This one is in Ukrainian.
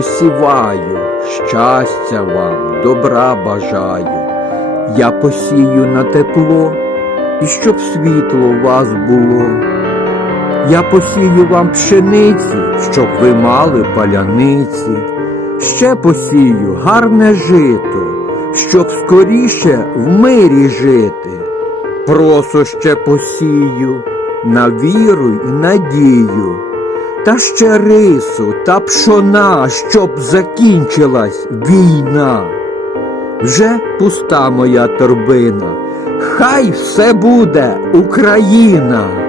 посіваю, щастя вам, добра бажаю. Я посію на тепло, і щоб світло у вас було. Я посію вам пшениці, щоб ви мали паляниці. Ще посію гарне жито, щоб скоріше в мирі жити. Просо ще посію на віру й надію, та ще рису та пшона, щоб закінчилась війна. Вже пуста моя торбина, хай все буде Україна.